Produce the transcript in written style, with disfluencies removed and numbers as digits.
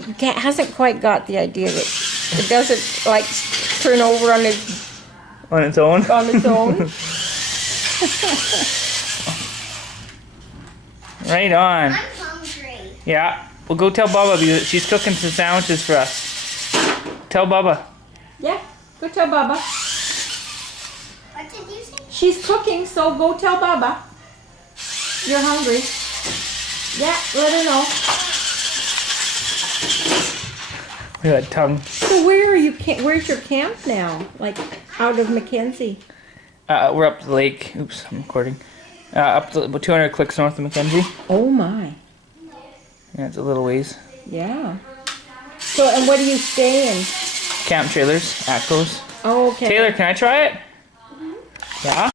hasn't quite got the idea that it doesn't like turn over on its own. On its own. Right on. I'm hungry. Yeah, we'll go tell Bubba because she's cooking some sandwiches for us. Tell Bubba. Yeah, go tell Bubba. What did you say? She's cooking, so go tell Bubba. You're hungry. Yeah, let her know. Look at that tongue. So where are you? Where's your camp now? Like out of Mackenzie? We're up the lake. Oops, I'm recording. Up to about 200 clicks north of Mackenzie. Oh my. Yeah, it's a little ways. Yeah. So and what do you stay in? Camp trailers, Atco's. Oh, okay. Taylor, can I try it? Yeah?